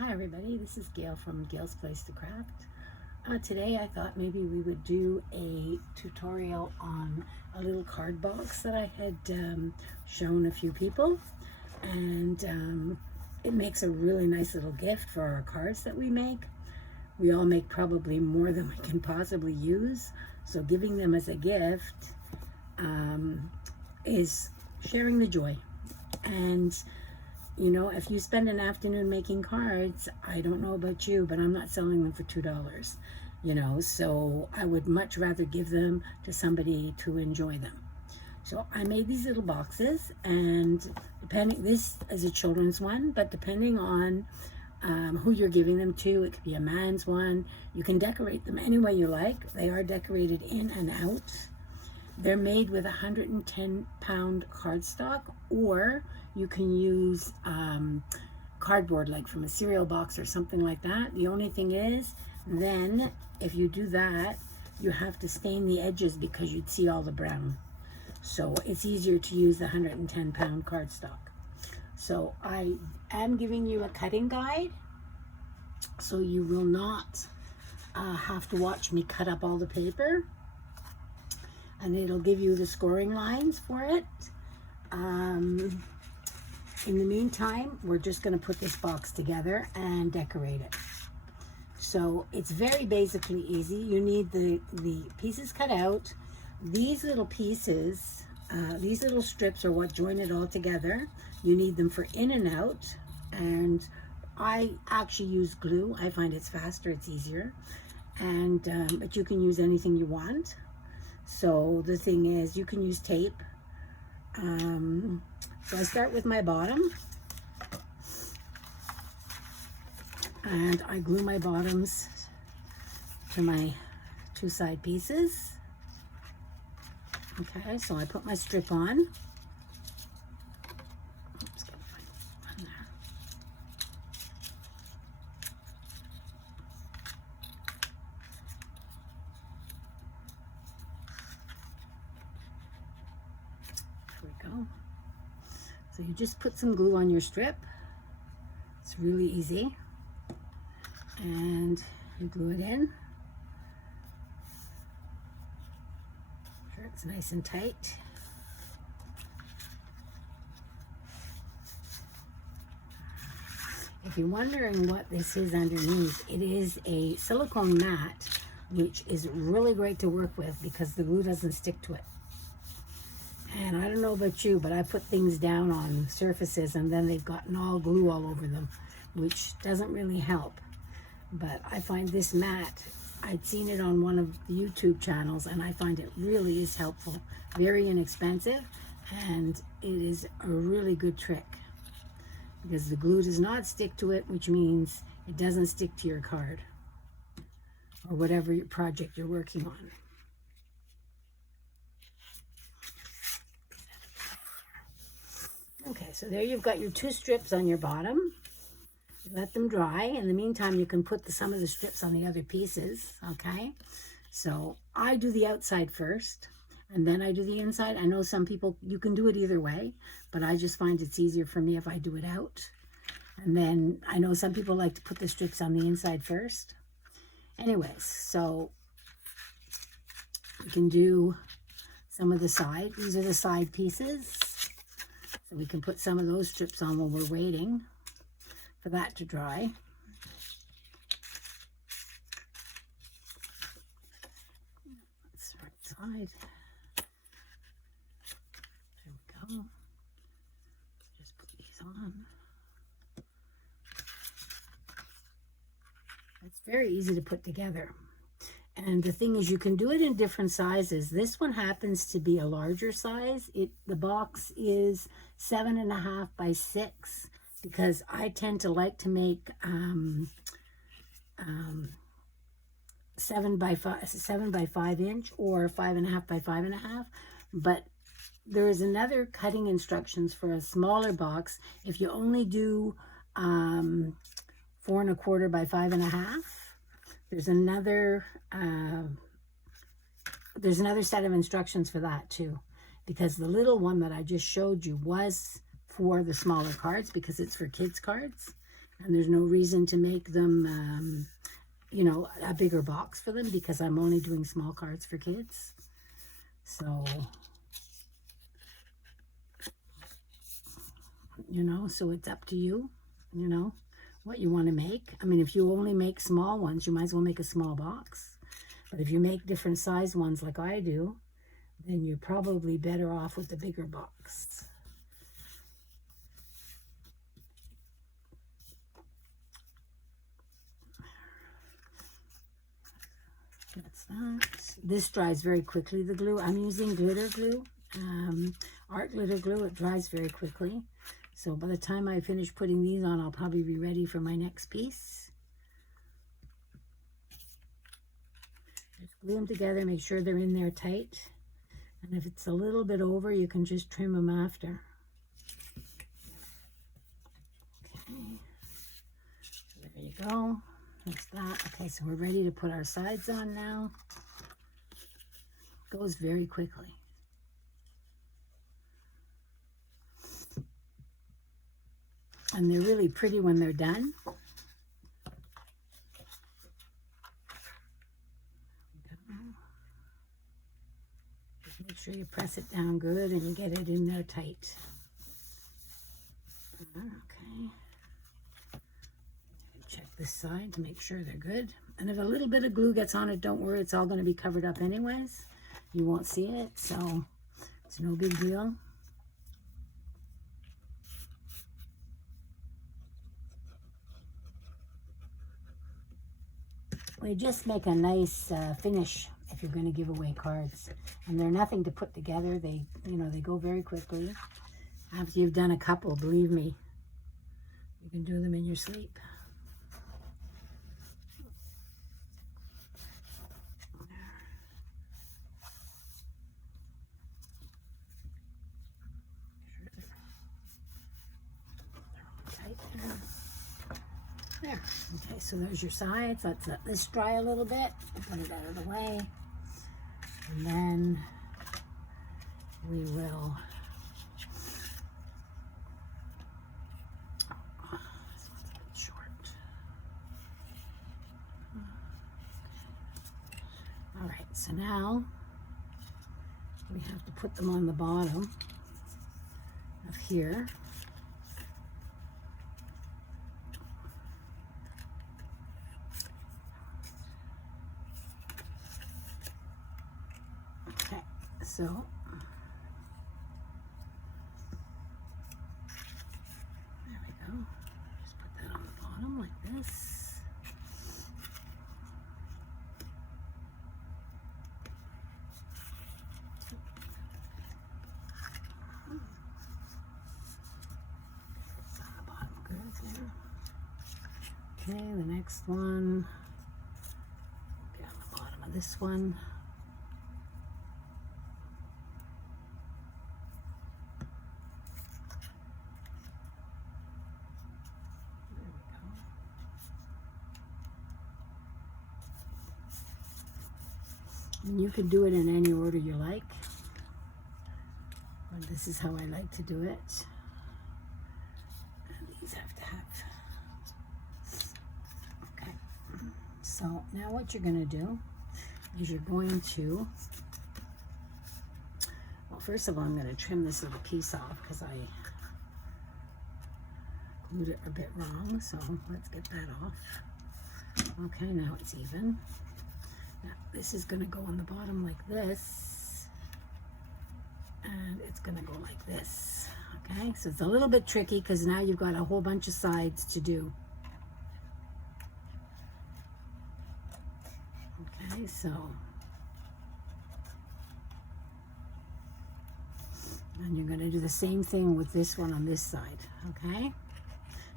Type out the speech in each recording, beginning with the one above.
Hi everybody, this is Gail from Gail's Place to Craft. Today I thought maybe we would do a tutorial on a little card box that I had shown a few people, and it makes a really nice little gift for our cards that we make. We all make probably more than we can possibly use, so giving them as a gift is sharing the joy. And you know, if you spend an afternoon making cards, I don't know about you, but I'm not selling them for $2, you know, so I would much rather give them to somebody to enjoy them. So I made these little boxes, and this is a children's one, but depending on who you're giving them to, it could be a man's one. You can decorate them any way you like. They are decorated in and out. They're made with 110-pound cardstock, or you can use cardboard, like from a cereal box or something like that. The only thing is, then if you do that, you have to stain the edges because you'd see all the brown. So it's easier to use the 110-pound cardstock. So I am giving you a cutting guide, so you will not have to watch me cut up all the paper. And it'll give you the scoring lines for it. In the meantime, we're just going to put this box together and decorate it. So it's very basically easy. You need the pieces cut out. These little pieces, these little strips are what join it all together. You need them for in and out. And I actually use glue. I find it's faster, it's easier. And but you can use anything you want. So the thing is, you can use tape. So I start with my bottom, and I glue my bottoms to my two side pieces. Okay, so I put my strip on. Oops, gotta find one there. There we go. So you just put some glue on your strip. It's really easy. And you glue it in. Make sure it's nice and tight. If you're wondering what this is underneath, it is a silicone mat, which is really great to work with because the glue doesn't stick to it. And I don't know about you, but I put things down on surfaces and then they've gotten all glue all over them, which doesn't really help. But I find this mat, I'd seen it on one of the YouTube channels, and I find it really is helpful. Very inexpensive, and it is a really good trick because the glue does not stick to it, which means it doesn't stick to your card or whatever your project you're working on. Okay, so there you've got your two strips on your bottom. Let them dry. In the meantime, you can put some of the strips on the other pieces, okay? So I do the outside first, and then I do the inside. I know some people, you can do it either way, but I just find it's easier for me if I do it out. And then I know some people like to put the strips on the inside first. Anyways, so you can do some of the side. These are the side pieces. So we can put some of those strips on while we're waiting for that to dry. That's the right side. There we go. Just put these on. It's very easy to put together. And the thing is, you can do it in different sizes. This one happens to be a larger size. The box is 7.5 by 6 because I tend to like to make 7 by 5 inch or 5.5 by 5.5. But there is another cutting instructions for a smaller box. If you only do 4.25 by 5.5. There's another set of instructions for that too, because the little one that I just showed you was for the smaller cards because it's for kids cards. And there's no reason to make them, you know, a bigger box for them because I'm only doing small cards for kids. So, you know, so it's up to you, you know, what you want to make. I mean, if you only make small ones, you might as well make a small box. But if you make different size ones like I do, then you're probably better off with the bigger box. That's that. This dries very quickly, the glue. I'm using glitter glue, art glitter glue. It dries very quickly. So by the time I finish putting these on, I'll probably be ready for my next piece. Just glue them together, make sure they're in there tight. And if it's a little bit over, you can just trim them after. Okay, so there you go. That's that. Okay, so we're ready to put our sides on now. Goes very quickly. And they're really pretty when they're done. Just make sure you press it down good and you get it in there tight. Okay. Check this side to make sure they're good. And if a little bit of glue gets on it, don't worry, it's all going to be covered up anyways. You won't see it, so it's no big deal. They just make a nice finish if you're going to give away cards. And they're nothing to put together. They, you know, they go very quickly. After you've done a couple, believe me, you can do them in your sleep. There. Okay, so there's your sides. Let's let this dry a little bit. Put it out of the way. And then we will this one's a bit short. All right, so now we have to put them on the bottom of here. So, there we go. Just put that on the bottom like this. It's on the bottom good there. Okay, the next one. Get on the bottom of this one. And you can do it in any order you like, but this is how I like to do it. And these have to have. Okay, so now what you're going to do is you're going to, well, first of all, I'm going to trim this little piece off because I glued it a bit wrong, so let's get that off. Okay, now it's even. Now, this is going to go on the bottom like this, and it's going to go like this. Okay, so it's a little bit tricky because now you've got a whole bunch of sides to do. Okay, so, and you're going to do the same thing with this one on this side. Okay,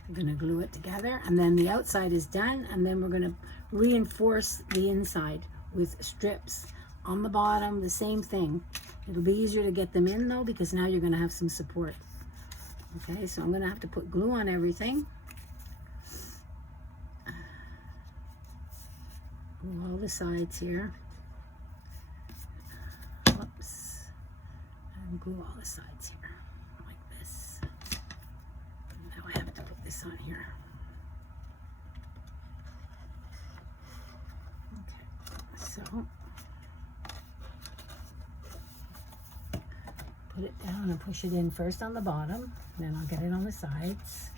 we're going to glue it together, and then the outside is done, and then we're going to reinforce the inside with strips on the bottom. The same thing. It'll be easier to get them in though because now you're going to have some support. Okay, so I'm going to have to put glue on everything. Glue all the sides here. Whoops. And glue all the sides here like this. And now I have to put this on here. So put it down and push it in first on the bottom, then I'll get it on the sides.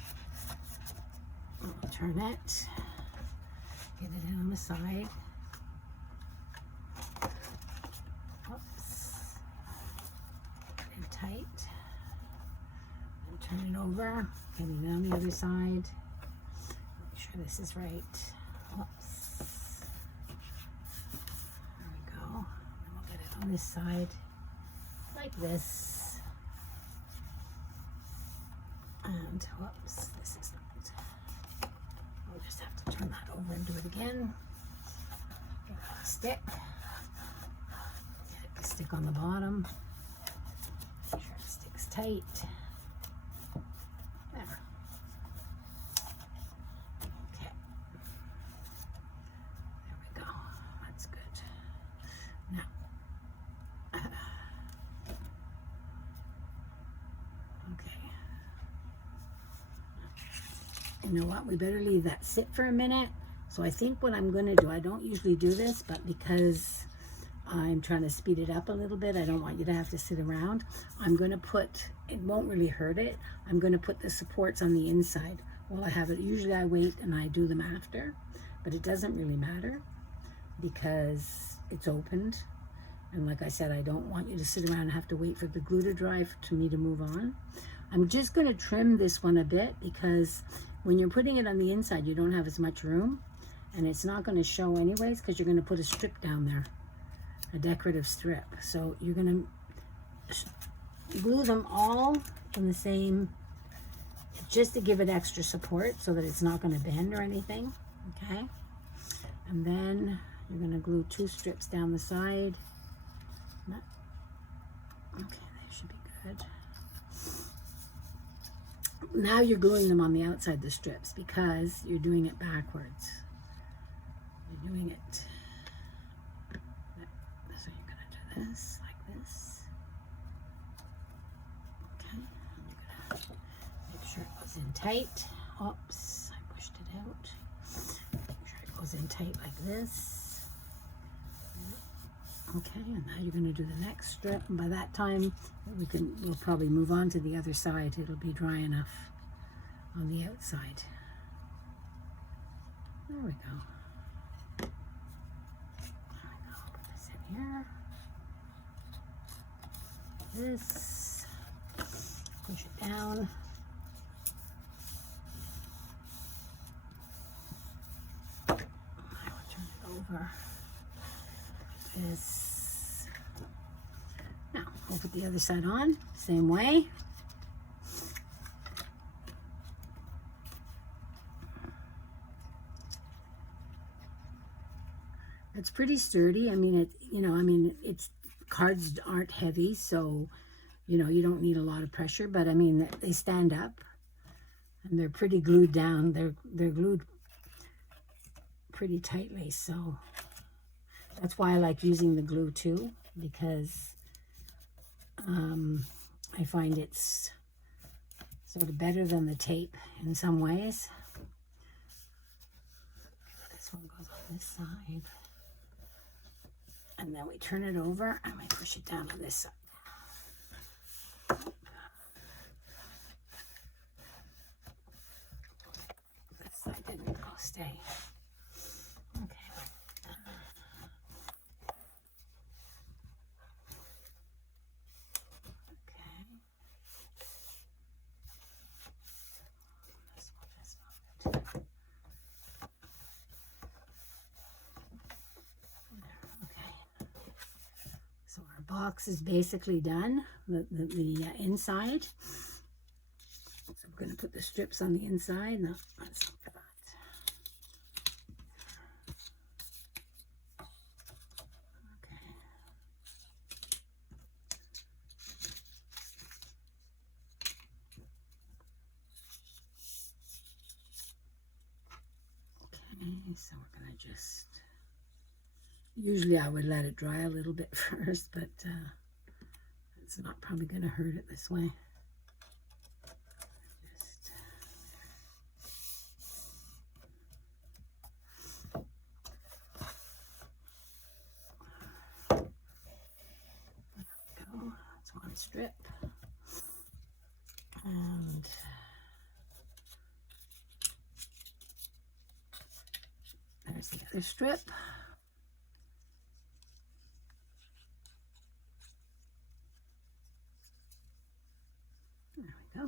I'll turn it, get it in on the side. Oops. Get it tight. And turn it over, get it on the other side. Make sure this is right. Oops. There we go. And we'll get it on this side like this. And whoops, this is not. We'll just have to turn that over and do it again. Get a stick. Get a stick on the bottom. Make sure it sticks tight. There. Okay. There we go. That's good. Now, okay. You know what? We better leave that sit for a minute. So I think what I'm going to do, I don't usually do this, but because I'm trying to speed it up a little bit, I don't want you to have to sit around. I'm going to put, it won't really hurt it, I'm going to put the supports on the inside while I have it. Usually I wait and I do them after, but it doesn't really matter because it's opened. And like I said, I don't want you to sit around and have to wait for the glue to dry for me to move on. I'm just going to trim this one a bit because when you're putting it on the inside, you don't have as much room. And it's not going to show anyways because you're going to put a strip down there, a decorative strip. So you're going to glue them all in the same, just to give it extra support so that it's not going to bend or anything. Okay. And then you're going to glue 2 strips down the side. Okay, they should be good. Now you're gluing them on the outside, the strips, because you're doing it backwards. You're doing it. So you're going to do this, like this. Okay, and you're going to make sure it goes in tight. Oops, I pushed it out. Make sure it goes in tight like this. Okay, and now you're going to do the next strip, and by that time we'll probably move on to the other side. It'll be dry enough on the outside. There we go. Put this in here. This. Push it down. I will turn it over. This. Now we'll put the other side on, same way. It's pretty sturdy. I mean, it's cards aren't heavy, so you don't need a lot of pressure. But I mean, they stand up, and they're pretty glued down. They're glued pretty tightly, so that's why I like using the glue too, because I find it's sort of better than the tape in some ways. This one goes on this side. And then we turn it over and we push it down on this side. This side didn't go stay. Okay. So our box is basically done, the inside. So we're going to put the strips on the inside. No, that's not for that. Okay, so we're going to just, usually I would let it dry a little bit first, but it's not probably going to hurt it this way. Just, one strip. And there's the other strip. There we go.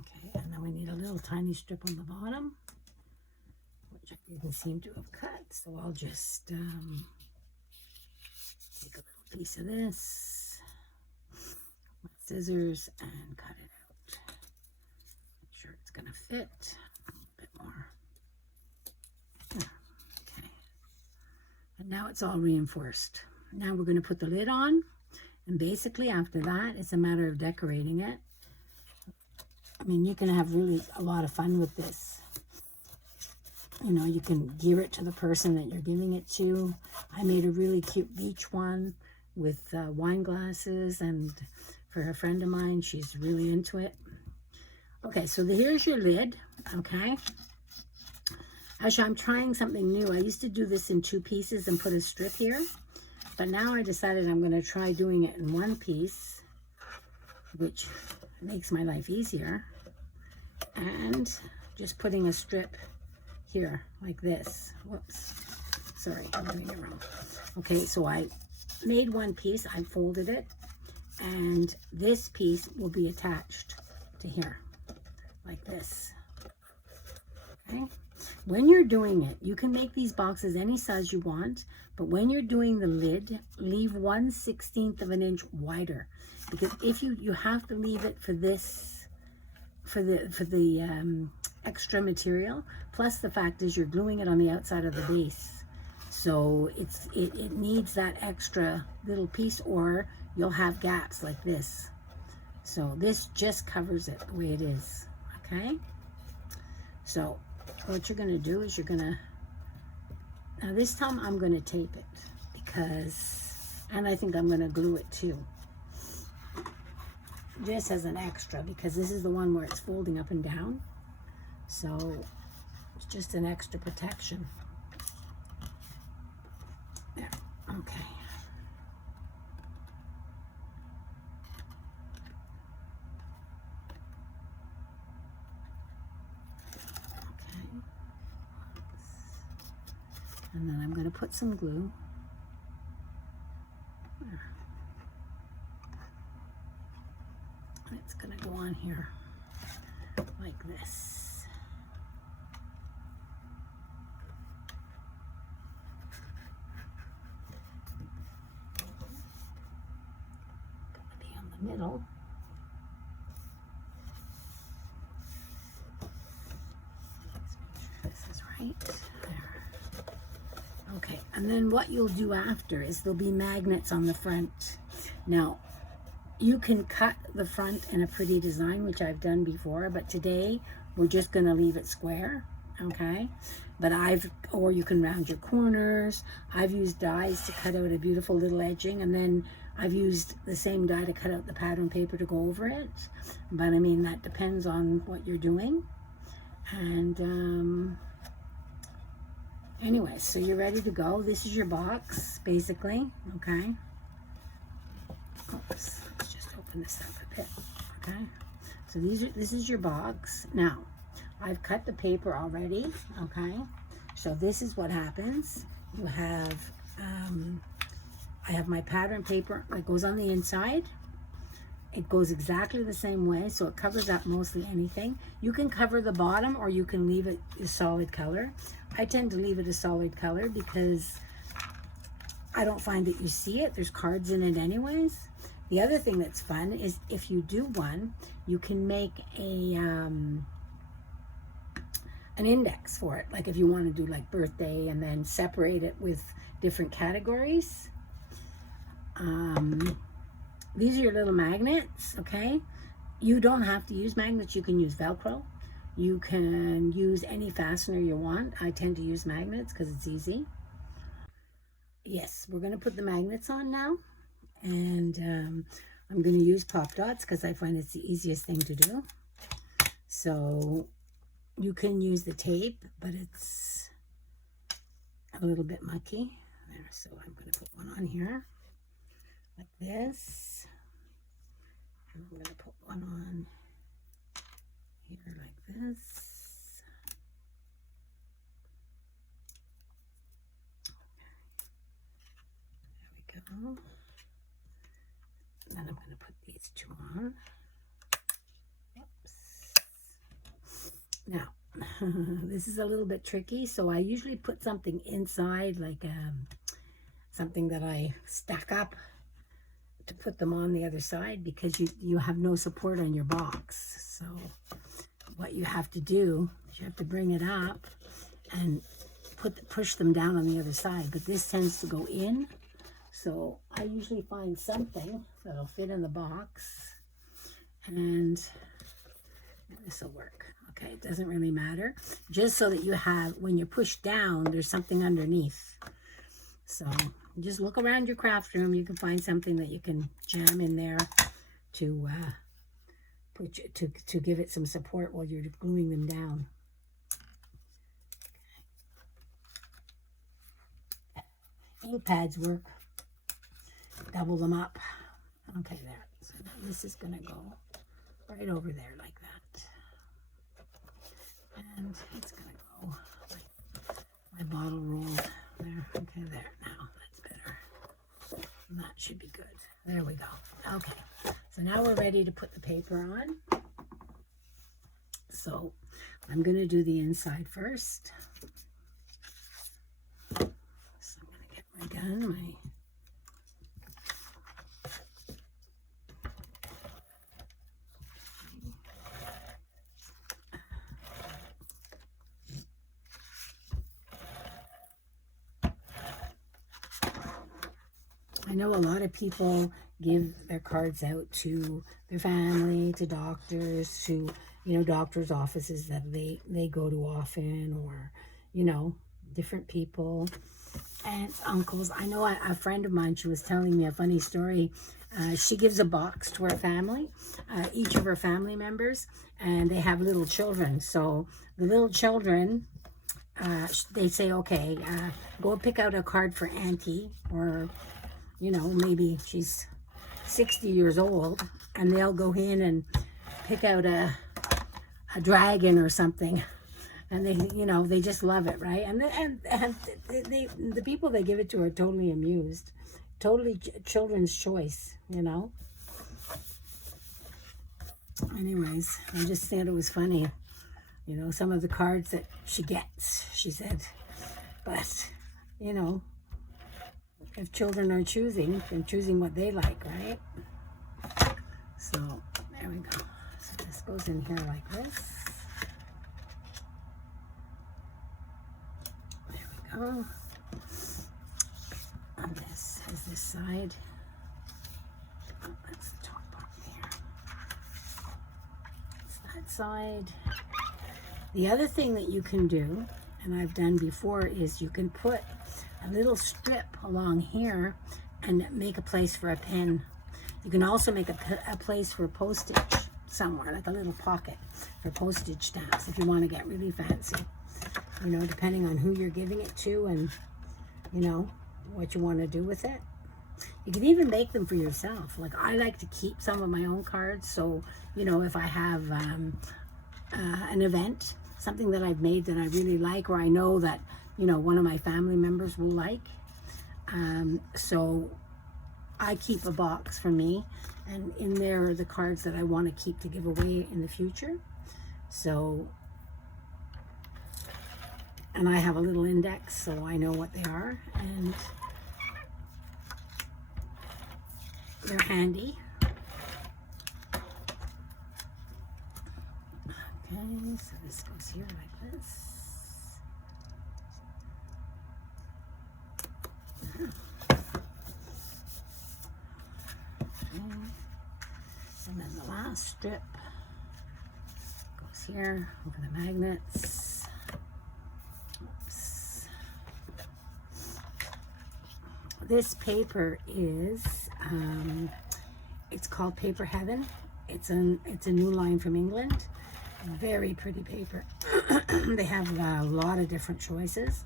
Okay, and then we need a little tiny strip on the bottom, which I didn't seem to have cut, so I'll just take a little piece of this with scissors and cut it out. Make sure it's going to fit a little bit more. Okay, and now it's all reinforced. Now we're going to put the lid on, and basically after that, it's a matter of decorating it. I mean, you can have really a lot of fun with this. You know, you can gear it to the person that you're giving it to. I made a really cute beach one with wine glasses, and for a friend of mine, she's really into it. Okay, so here's your lid, okay? Actually, I'm trying something new. I used to do this in 2 pieces and put a strip here, but now I decided I'm going to try doing it in 1 piece, which makes my life easier, and just putting a strip here like this. Whoops, sorry, I'm doing it wrong. Okay, so I made 1 piece, I folded it, and this piece will be attached to here like this. Okay, when you're doing it, you can make these boxes any size you want, but when you're doing the lid, leave 1/16 of an inch wider, because if you have to leave it for this, for the extra material. Plus the fact is you're gluing it on the outside of the base, so it needs that extra little piece, or you'll have gaps like this. So this just covers it the way it is. Okay, so what you're going to do is you're going to, now this time I'm going to tape it, because, and I think I'm going to glue it too, just as an extra, because this is the one where it's folding up and down, so it's just an extra protection. There, okay. And then I'm going to put some glue. It's going to go on here like this. Going to be on the middle. Let's make sure this is right. There. Okay, and then what you'll do after is there'll be magnets on the front. Now, you can cut the front in a pretty design, which I've done before, but today we're just going to leave it square, okay? But or you can round your corners. I've used dies to cut out a beautiful little edging, and then I've used the same die to cut out the pattern paper to go over it. But I mean, that depends on what you're doing. And anyway, so you're ready to go. This is your box, basically, okay? Oops, let's just open this up a bit, okay? So this is your box. Now, I've cut the paper already, okay? So this is what happens. You have, I have my pattern paper that goes on the inside. It goes exactly the same way, so it covers up mostly anything. You can cover the bottom, or you can leave it a solid color. I tend to leave it a solid color because I don't find that you see it. There's cards in it anyways. The other thing that's fun is if you do one, you can make an index for it. Like if you want to do like birthday and then separate it with different categories. These are your little magnets, okay? You don't have to use magnets. You can use Velcro. You can use any fastener you want. I tend to use magnets because it's easy. Yes, we're going to put the magnets on now. And I'm going to use Pop Dots because I find it's the easiest thing to do. So you can use the tape, but it's a little bit mucky. There, so I'm going to put one on here like this. And I'm going to put one on here like this. There we go. Then I'm going to put these two on. Oops. Now, this is a little bit tricky, so I usually put something inside, like something that I stack up to put them on the other side, because you have no support on your box. So what you have to do is you have to bring it up and push them down on the other side, but this tends to go in. So I usually find something that'll fit in the box, and this will work. Okay, it doesn't really matter. Just so that you have, when you push down, there's something underneath. So just look around your craft room. You can find something that you can jam in there to to give it some support while you're gluing them down. Okay. Ink pads work. Double them up. Okay, there. So now this is going to go right over there like that. And it's going to go like my bottle rolled there. Okay, there. Now that's better. And that should be good. There we go. Okay. So now we're ready to put the paper on. So I'm going to do the inside first. So I'm going to get my gun, I know a lot of people give their cards out to their family, to doctors, to, you know, doctors' offices that they go to often, or, you know, different people, aunts, uncles. I know a friend of mine, she was telling me a funny story. She gives a box to her family, each of her family members, and they have little children. So the little children, they say, okay, go pick out a card for Auntie, or, you know, maybe she's 60 years old, and they'll go in and pick out a dragon or something, and they, you know, they just love it, right? And the people they give it to are totally amused, totally children's choice, you know. Anyways, I just thought it was funny, you know, some of the cards that she gets, she said, but, you know, if children are choosing, they're choosing what they like, right? So there we go. So this goes in here like this. There we go. And this is this side. Oh, that's the top part here. It's that side. The other thing that you can do, and I've done before, is you can put a little strip along here and make a place for a pen. You can also make a place for postage somewhere, like a little pocket for postage stamps, if you want to get really fancy, you know, depending on who you're giving it to and, you know, what you want to do with it. You can even make them for yourself. Like, I like to keep some of my own cards, so, you know, if I have an event, something that I've made that I really like, or I know that, you know, one of my family members will like, so I keep a box for me, and in there are the cards that I want to keep to give away in the future. So, and I have a little index, so I know what they are, and they're handy. Okay, so this goes here like this. And then the last strip goes here over the magnets. Oops. This paper is It's called Paper Heaven. It's a new line from England. Very pretty paper. They have a lot of different choices.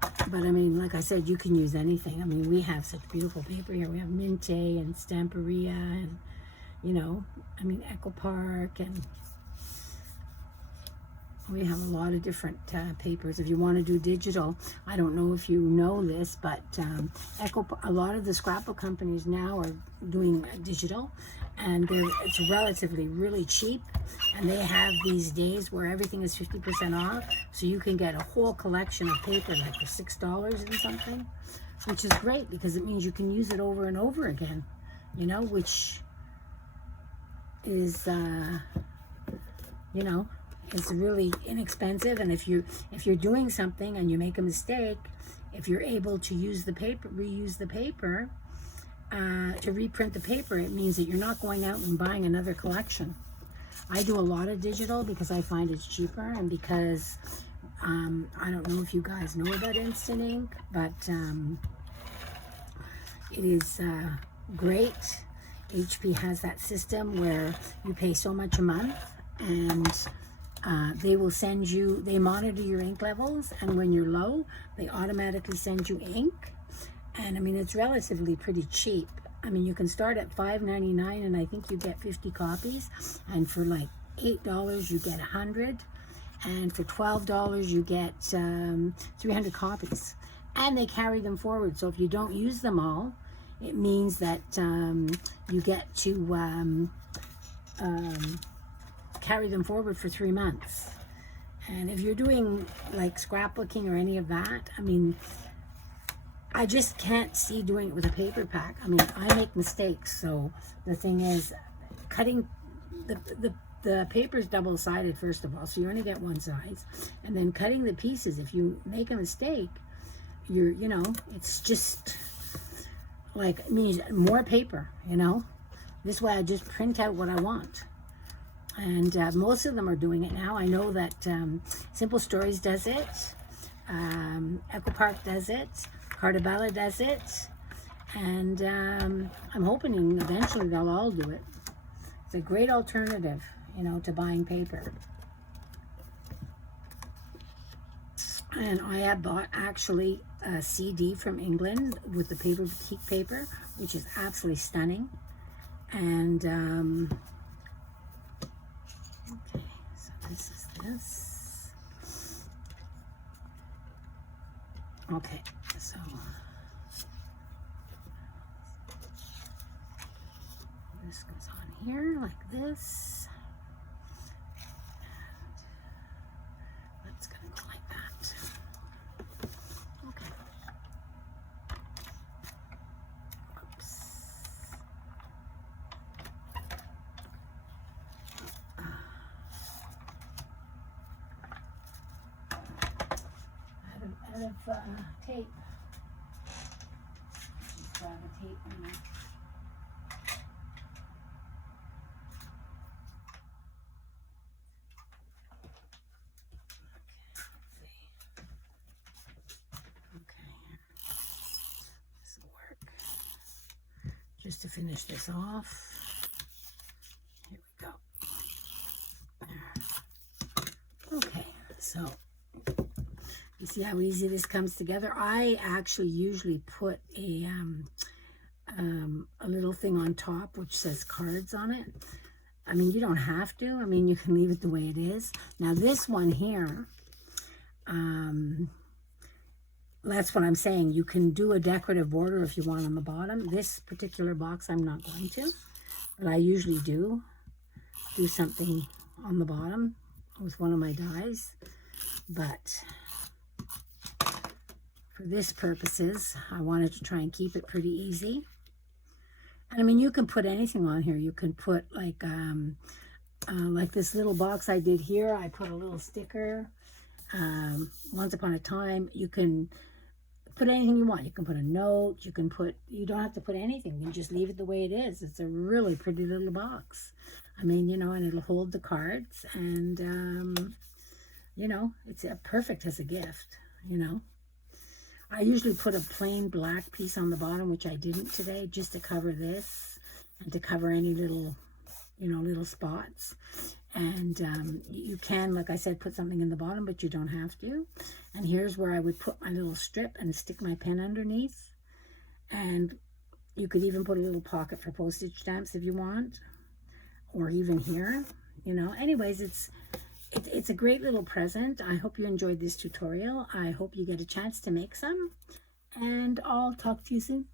But I mean, like I said, you can use anything. I mean, we have such beautiful paper here. We have Minte and Stamperia and, you know, I mean, Echo Park, and we have a lot of different papers. If you want to do digital, I don't know if you know this, but a lot of the scrapbook companies now are doing digital, and it's relatively really cheap. And they have these days where everything is 50% off, so you can get a whole collection of paper like for $6 and something, which is great because it means you can use it over and over again, you know, which is, you know, it's really inexpensive. And if you're doing something and you make a mistake, if you're able to use the paper, reuse the paper, to reprint the paper, it means that you're not going out and buying another collection. I do a lot of digital because I find it's cheaper, and because I don't know if you guys know about Instant Ink, but it is great. HP has that system where you pay so much a month, and they will send you, they monitor your ink levels, and when you're low, they automatically send you ink. And I mean, it's relatively pretty cheap. I mean, you can start at $5.99, and I think you get 50 copies. And for like $8, you get 100. And for $12, you get 300 copies. And they carry them forward. So if you don't use them all, it means that you get to carry them forward for 3 months. And if you're doing like scrapbooking or any of that, I mean, I just can't see doing it with a paper pack. I mean, I make mistakes. So the thing is, cutting the paper's double-sided, first of all, so you only get one size. And then cutting the pieces, if you make a mistake, you know, it's just like, it means more paper, you know. This way I just print out what I want. And most of them are doing it now. I know that Simple Stories does it. Echo Park does it. Cartabella does it. And I'm hoping eventually they'll all do it. It's a great alternative, you know, to buying paper. And I have bought actually a CD from England with the Paper Boutique paper, which is absolutely stunning. And okay, so this is this. Okay, so this goes on here like this. And that's gonna go like that. Okay. Oops. Out of tape. Just grab a tape and just to finish this off. Here we go. Okay, so you see how easy this comes together? I actually usually put a little thing on top which says cards on it. I mean, you don't have to. I mean, you can leave it the way it is. Now this one here, that's what I'm saying. You can do a decorative border if you want on the bottom. This particular box, I'm not going to, but I usually do something on the bottom with one of my dies. But for this purposes, I wanted to try and keep it pretty easy. And I mean, you can put anything on here. You can put like this little box I did here. I put a little sticker. Once upon a time, you can put anything you want. You can put a note. You don't have to put anything. You just leave it the way it is. It's a really pretty little box. I mean, you know, and it'll hold the cards. And, you know, it's perfect as a gift, you know. I usually put a plain black piece on the bottom, which I didn't today, just to cover this. and to cover any little, little spots. And you can, like I said, put something in the bottom, but you don't have to. And here's where I would put my little strip and stick my pen underneath. And you could even put a little pocket for postage stamps if you want, or even here, Anyways, it's a great little present. I hope you enjoyed this tutorial. I hope you get a chance to make some, and I'll talk to you soon.